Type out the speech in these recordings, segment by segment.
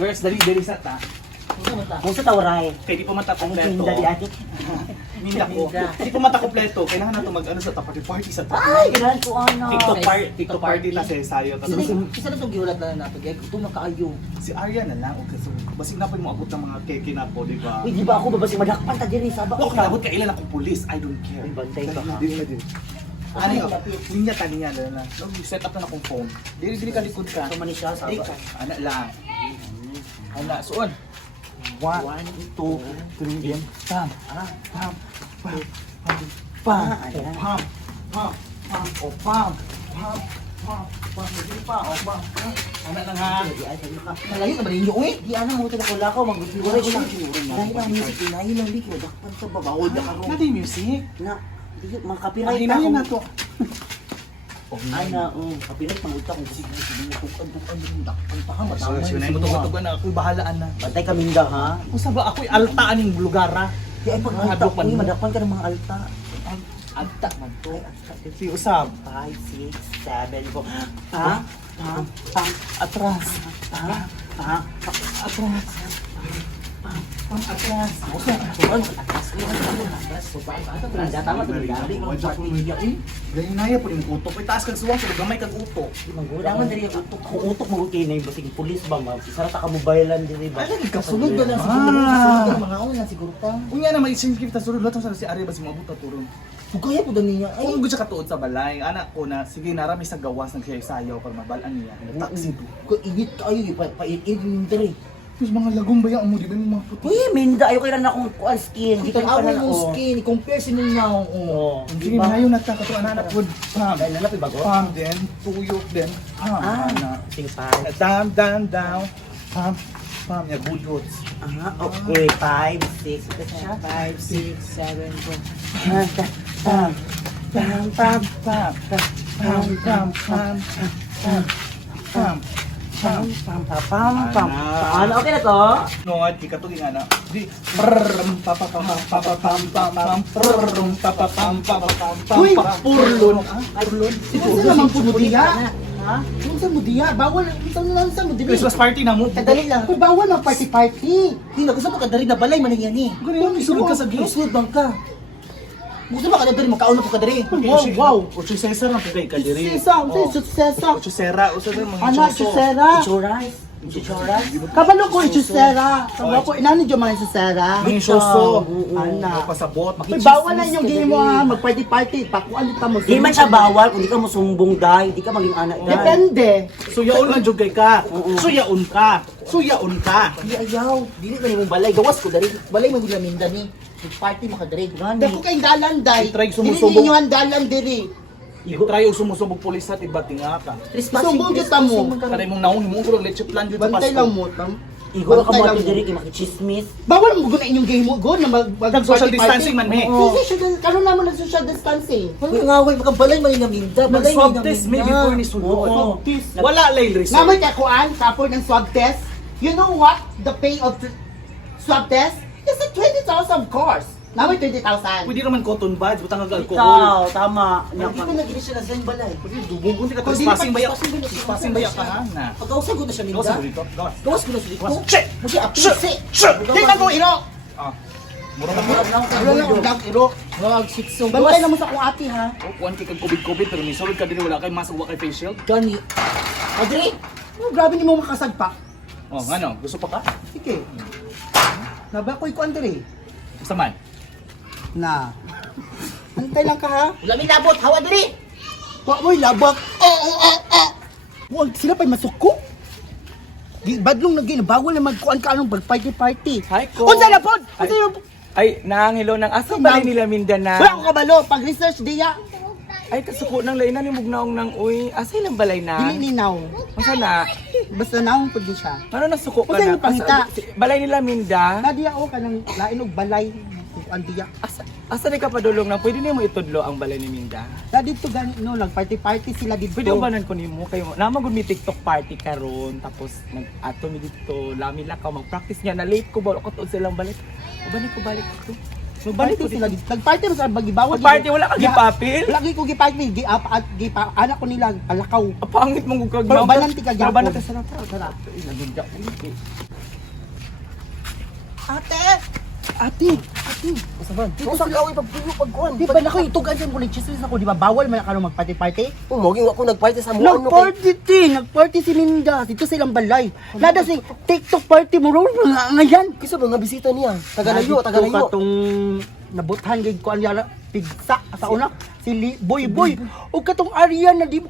Girls, dali sa ta. Kung sa tawaray. Kaya di pa mata Ang kompleto. tinda di adik. Minda ko. Di pa mata kompleto. Kailangan na ito mag-ano sa party sa ta. Ay, ganahan ko ano. TikTok party na sa sayo. Isa na itong giulat na nato, kaya gusto makaayo. Si Arya na lang. Okay, so, basig na po mo abot ng mga keke na po, di ba? Uy, di ba ako babasing madakpan ta diri sa Huwag ka abot ka ilan akong pulis. I don't care. Uy, bantay ka, ha? Di na din. Ano yun? Linya ta, linya na. Set up na akong phone. Dili ka likod ka. Tumani siya sa Ay, ana lang. Ana, suon. 1, 2, 3, then pam, pam, pam, pam, pam, ayan. pam, pam, pam, o pam, pam, pam, pam, hindi pa, o pam, ana lang ha. Malayo na ba ninyo, uy? Di ana mo tala ko lakaw magbiwalay ko lang. Dahil ang music, inahin lang di ko. Dakpan sa babawal na karon. Nadi music. Na, di mga copyright Ay, na na to. Ay na, copyright manguta kung sige Dakpan pa ka, So, matama. sinay mo tugan na ako'y bahalaan na. Bantay ka minda ha. Kung sa ba ako'y alta aning lugara. Di ay pag alta Hadlok ko, man mo. madakpan ka ng mga alta. Alta man to. Si Usab. 5, 6, 7, go. Pa, pa, pa, Atras. pa, pa, Atras. Pam, atras. tama to gali. Ganyan na yan po yung utok. Ay, taas kang suwang. Pero gamay kang utok. Daman diri utok ko utok mo kay nay basig pulis ba ma. Isara ta ka mobilean diri ba. Ay, Kasulod ba lang Ah. siguro? Kasulod ka mga una siguro pa. Unya na may isin kita sulod lahat sa si Ari ba si mabot na turun. Sugaya po niya. Ay, Kung gusto ka tuod sa balay, anak ko na sige narami sa gawas ng sayaw pag mabalaan niya. Taxi do. ko init kayo, pa-init yung diri. Tapos mga lagong bayang mo di ba yung mga puti. Uy, minda ayo kay na akong kuan skin. Di Kita ka pa awal na yung skin, i-compare sa ninyo. Oh. Sige, mahayo na ta kato anak ko. Pam. Dahil lalapit bago. Pam then tuyok then pam. Ana. Sing Down down. Pam. Pam ya buyot. Okay, 5, 6, 5, 6, 7, pam, Pam pam pam pam pam pam pam pam pam pam, pam, pam. Ano, okay na to? no at ikato ging ana di prrrm pa pa pam pam pam pam pam pam prrrm pa pa pam pam pam pam Uy! purlon Unsa naman po mo diya? Ha? Unsa mo diya? Bawal, unsa mo diya? Christmas party na mo Kadali lang. Uy, bawal ang party-party. Hindi, gusto mo kadali na balay man yan eh. ganun isulod ka sa gate Isulod bang ka? Gusto mo kadali, magkauna po kadali. Wow. Ocho Cesar ang kay kadiri Sesa, sesa. Ocho Sera usa sa mga Anak, choso. sera. Churas? Churas? Kabalo ko ichusera. Kabalo ko inani jo man sa sera. Mga choso Ana. pasabot Uy, bawal na yung game mo ha, mag-party-party. Pakuan ka mo. Di man siya bawal kung di ka musumbong dahil, di ka maging anak dahil. Depende. suyaon lang jud kay ka suyaon ka suyaon ka Di ayaw. Dili man imong balay. Gawas ko dari. Balay man nila minda ni. Party mo ka dari. Gani. Dako kay dalan day. Try Dili sumusubok. ninyo dalan diri. try og sumusubog pulis at iba tinga ka Sumbong jud ta mo. kanay mong naong himong kurang leche plan jud sa Bantay Pasko lang mo tam. Igor ka Bantay mo lang ati mo. diri kay makichismis. Bawal mo guna inyong game mo. Go na mag Nag-social distancing man, me. Karon naman nag-social distancing. Uy, ngaway makabalay man yung minda. Balay man Mag-swab test may before ni sulod. Oo. Wala lay result. Naman ka kuan, kapor ng swab test. You know what? The pay of the swab test is at 20,000 of course. Naman 20,000. Pwede naman cotton buds, butang ang alcohol. Ikaw, tama. Hindi ko na gini siya na sa balay. Pwede dubong ka Kung di trespassing baya. trespassing baya, Trespassing baya ka ha na. Pagkausan ko na siya Gawas minda. mo dito. Gawas. Gawas ko na siya dito. Gawas. Shit! Kasi Shit! apisi. Shit! Tingnan ko iro. Ah. Mura ka Wala lang dag iro. Wag sitso. Bantay na mo sa kong ati ha. Kuan kay kag COVID pero ni sulod ka diri wala kay mask wa kay face shield. Gani. Adri. Oh, grabe ni mo makasagpa. Oh, ano? Gusto pa ka? Sige. Nabakoy ko andiri. Basta man. Na. Antay lang ka ha. Wala mi labot, hawa diri. Wa mo'y labak. Wag sila pa'y masuko. Badlong na gina, bawal na magkuan ka anong pag-party-party. Hi, Ko. Unsa na pod? Unsa na pod? Ay, nangilo ng asa bali nila Mindanao. Wala ko kabalo, pag-research diya. Ay, kasuko ng lainan ni mugnaong ng uy. Asa ilang balay na? Dili ninaw. Asa na? Basta naong pod di siya. Ano nasuko ka Unsa na? yung pangita? Balay nila Minda? Nadiya o kanang lain og balay. Kuan diya. Asa ni ka padulong na? Pwede niyo mo itudlo ang balay ni Minda? Na dito gani no, nag-party-party sila dito. Pwede ubanan ko nimo kayo. Namagud mi TikTok party karon tapos nag-ato mi dito. Lami la ka mag-practice niya na late ko ba ko tuod silang balik. Ubanin ko balik ko. Magbalik Party ko sila dito. dito. Nag-party mo sa bagibawat. Mag-party wala ka gipapil? Wala gi ko gi-party, gi-pa anak ko nila palakaw. Pangit mong gugag Pero bananti ka, Pero Jacob. bananti sa nata. Sarap. Nagugak. Ate! Ate! Usaban. Usa ka oy pagkuan. Di ba na ko itugan sa muli chismis ako, di ba? Bawal man ako magparty-party? Moging ako nagparty sa mo ano kay. Nagparty si Minda. Dito silang balay. Nada si TikTok party mo ron nga yan. Kisa mga bisita niya. Tagalayo. Katong nabuthan gid ko ang pigsa sa una si Boy. O katong Arian na di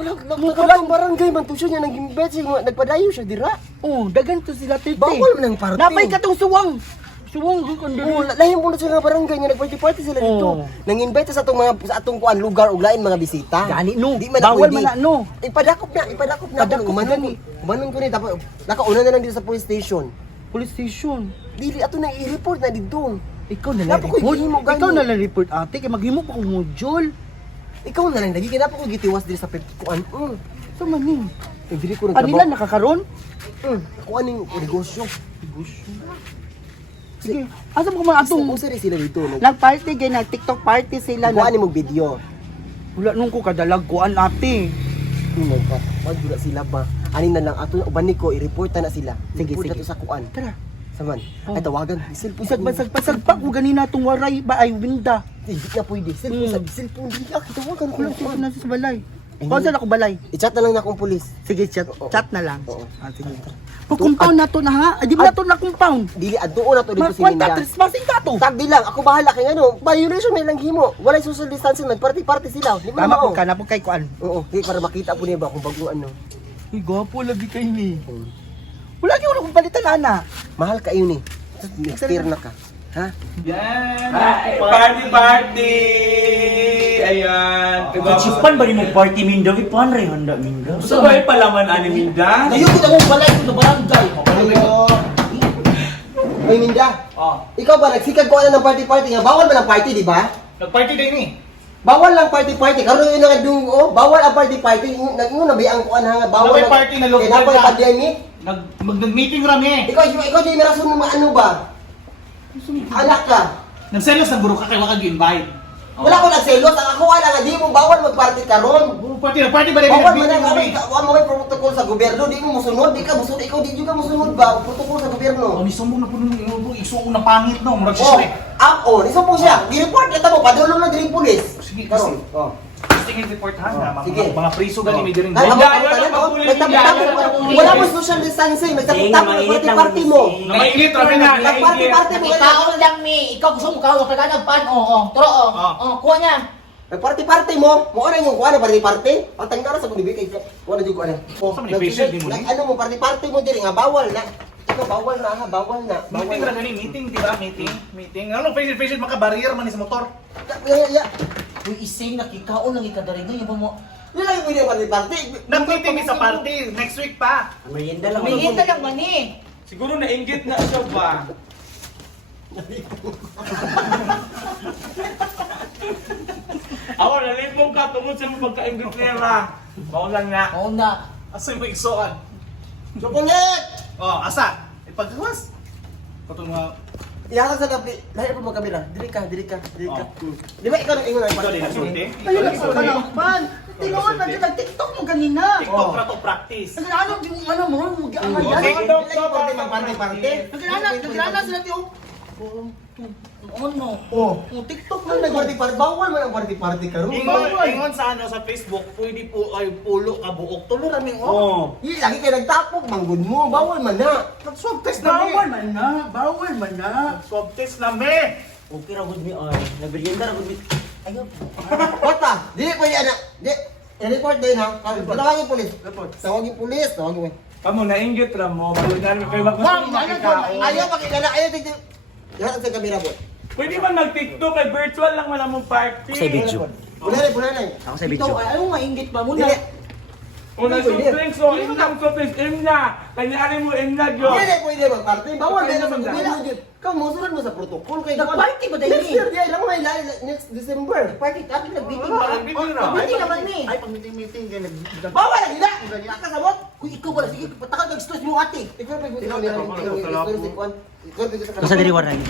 Nagkatong barangay man to siya nag-invite siya nagpadayo siya dira. Oh, dagan to sila tete. Bawal man ang party. Napay katong suwang. Suwang gud Oo, lahim mo na sila nga barangay nga nagparty-party sila dito. Oo. Nang-invite sa atong kuan lugar ug lain mga bisita. Gani no. Di man Bawal pwede. man na no. Ipadakop na. Umanon ko ni dapat naka una na lang dito sa police station. Police station. Dili ato na i-report na dito. Ikaw na Dapat ko report. ihimo gani. Ikaw na lang report ate kay maghimo pa ko module. Ikaw na lang lagi kaya dapat ko gitiwas diri sa kuan. So maning. Dili ko Kanila nagtrabaho. nakakaron? Kuan ning negosyo. Sige. Asa mo mga atong Kung sila dito. nag-party gay nag TikTok party sila Kuan ni mong video. Wala nung ko kadalag kuan ate. Wag sila ba? Ani na lang ato uban ni ko i-report na sila. Sige, Report sige. na Sa kuan. Tara. Saman. Ay tawagan. Cellphone. Basag-basag ko ganina tong waray ba ay winda. Hindi na pwede. Cellphone. Cellphone. Hindi ako tawagan ko Kulang lang. ko na sa balay. Pausa na ko balay. I-chat na lang na akong pulis. Sige, chat na lang. Oo. Ah, sige. Compound na to na ha? Di ba na to na compound? Dili adtuon na to dito si Magkwanta, Minda. trespassing ka to. Tagdi lang, ako bahala kay ano. Violation may lang himo. Walay social distancing, nagparty-party sila. Di ba Tama mao? po ka na po kay kuan. Oo, di para makita po niya ba kung bago ano. Uy, gwapo lagi kay ni. Wala gyud akong palitan ana. Mahal ka yun eh. Next year na ka. Ha? Yan! Party! Ayan! Kachipan ba ni mo party Minda? Ipan rin handa Minda. Sabay palaman ani Minda. Layo ko akong balay ko sa barangay. Hoy Minda, Oh, ikaw ba nagsikag ko ano ng party-party nga? Bawal ba ng party, di ba? nag-party din eh. Bawal lang party-party. Karon yun nga dungo, bawal ang party-party. Nag-ingon na biang ko nga bawal. May party na local Kaya dapat ka. pandemic. Nag-meeting rami. Ikaw di merason ng mga ano ba? Anak ka. Nagselos na buro ka kay waka gi-invite. Wala ko nagselos. Ang ako wala nga di mo bawal magparty karon. Party ba rin Bawal man nag-meeting ang rami? mo may protocol sa gobyerno. Di mo musunod. Di ka musunod. Ikaw di ka musunod ba? Protocol sa gobyerno. Oh, ni sumbong na po nung isuong na pangit no, murag Oh, siya. niso po siya. Gi-report kita mo. Padulong na din pulis. Sige, Karon. kasi. Oh. Tingin report ha, na Sige. mga priso gani may diring. Kaya Wala, wala mo social distancing. Nagtapos-tapos ng party mo. na mainit rami na. Nagparty-party mo. Ikaw lang mi, ikaw gusto mo kaon ka ng pan, turo, kuha niya. Nagparty-party mo. Mo ano yung kuha na party-party? Pagtanggal sa kundi kay wala jud ko ano. Sa mga patient din mo ni? Ano mo party-party mo diri nga bawal na. Ikaw bawal na ha, bawal na. Meeting ra gani, meeting di ba? Meeting. Ano face maka barrier man ni sa motor. Ya. Uy, ising nakikaon lang ikadaring ngayon pa mo. Wala yung video party-party. Nag-meeting sa party next week pa. Merienda lang. Mingin ka lang mani. Siguro na-inggit na siya ba? Ako nalipong ka tungod sa mga pagka-inggit nila. Maulan nga. Oo na. Asa yung igsoan? Chocolate. Oh, asa? Ipagkawas. Katong mga... Ihatag sa gabi. Lahi po magkamera. Diri ka. Oh. Di ba ikaw nang ingon ang Ikaw din party? nagsulti? Ayun lang sa kanapan. Tingon na dyan nag-TikTok mo kanina. TikTok na to practice. Nagano yung ano mo, mag-aangal yan. Okay. Nagana sila tiyo. Ano? Oh. TikTok Ano na nag-party-party? Bawal man ang party-party karon. Ingon sa ano sa Facebook, pwede po ay pulo ka buok. Tulo raming Oh. Di lagi kay nagtapok manggod mo. Bawal man na. Nag-swab test na Bawal me. man na. Swab test na me. Okay ra gud mi ay. Nabirienda ra gud mi. Ayun. Bata, dili pwede ana. Di report din ha. Tawagin pulis. Tawagin pulis. Kamu na-inggit ra mo. Balunan mo kay Ayaw makilala. Ayaw tignan. Ihatag sa kamera po. Pwede man mag-TikTok kay virtual lang wala mong party. Sa video. Punanay. Ako sa Ikaw, video. ano maingit ba mo Dili. na? Una supling so, imnang supling, imna. Kanyari mo imna, Diyos. Dili pwede magparty. Bawal Okay din naman sa dahil. kamera. Ikaw mo sunod mo sa protocol kay Nag-party ba dahil Next year, di lang may next December. Party, tapi nag-meeting Wala, ba? nag-meeting na. Meeting naman ni. Ay, pag meeting kaya Bawal lang ila. Nakasabot. Uy, ikaw ba? Sige, patakal kag-stress mo ate. Ikaw pa gusto sa kamera. Masa diri waray?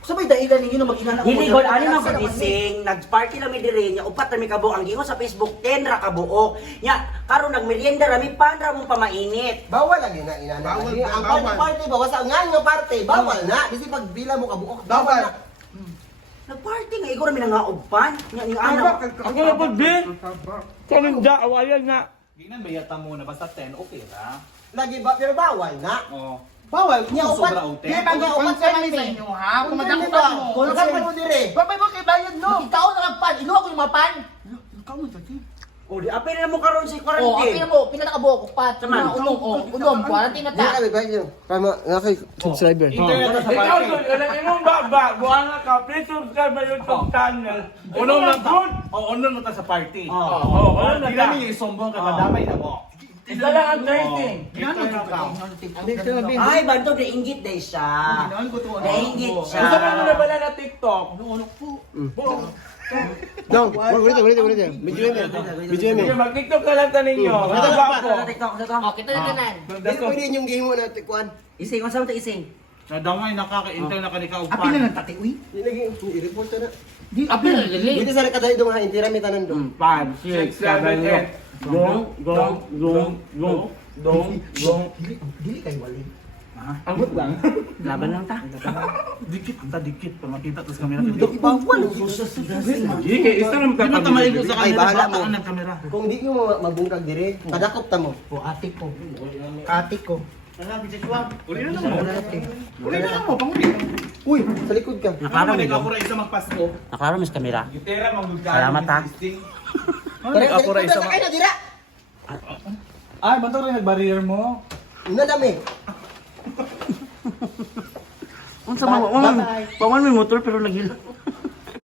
Sabay dahilan ninyo na mag-ina na Dili gol ani man pag ising, nag-party lang mi diri nya upat ra mi kabuok ang gingon sa Facebook 10 ra kabuok. Nya karon nagmerienda ra mi pan ra mong pamainit. Bawal lagi na inana. Bawal, Ang bawal. party bawas ang nga party, bawal na. Kasi pag bila mo kabuok, bawal na. Nag-party nga igor mi nangaog pan. Nya ning ana. Ako na pag din. Kaming da awayan nga. Ginan bayata mo na basta 10 okay ra. Lagi ba pero bawal na. Oh. Bawal. Nya upat. Sobra ute. Di ba nya upat sa man sa inyo ha? Kung madako mo. Kung mo dire. Babay mo kay bayad no. Ikaw na lang pan, iluwa ko yung mga pan. Ikaw mo dati. O di apil na mo karon si Oh, ang quarantine. pina mo, pinatakabuo ko pat. Saman. Ulong, quarantine na Di ta. kami ba yun? Kama nga kay subscriber. Internet sa Ikaw party. gud alam imong baba, buang ka please subscribe my YouTube channel. Uno lang ta. Oh, uno lang ta sa party. Oh, wala na Di ta. namin isumbong ka kadamay na mo. Isa lang ang tracing. Ay bantog na inggit day siya. Nainggit siya. Gusto mo na bala na TikTok? Dong, ulit. Medyo Sige, mag-TikTok na lang ta ninyo. Ano ba ako? TikTok sa to. Oh, kita na kanan. Pwede yung game mo na tikwan. Ising unsa man to ising? Nadamay nakaka-intay na kanika upan. Apil na lang tati uy. I-report na. Di apil na dali. Dito sa kadayo dong ha, intira mi tanan dong. 5, 6, 7, 8. Gong. Dili kay wali. Abot lang. Laban lang ta. Dikit pa makita tas kamera. Bawal. Sige, kay isa lang Di mo ta maigo sa Ay, kamera, bahala bata mo. ka ng kamera. Kung di mo mabungkag dire, kadakop ta mo. O ate ko. Ate ko. Uli na mo, panguli. Uy, sa likod ka. Naklaro mi Ikaw do. ra isa magpasko. Naklaro mi sa kamera. Gitera magugano. Salamat ha. Ako ra isa Kaya na dira. Ay, banto rin nag-barrier mo. Nadami. Unsa man, paman may motor pero lagi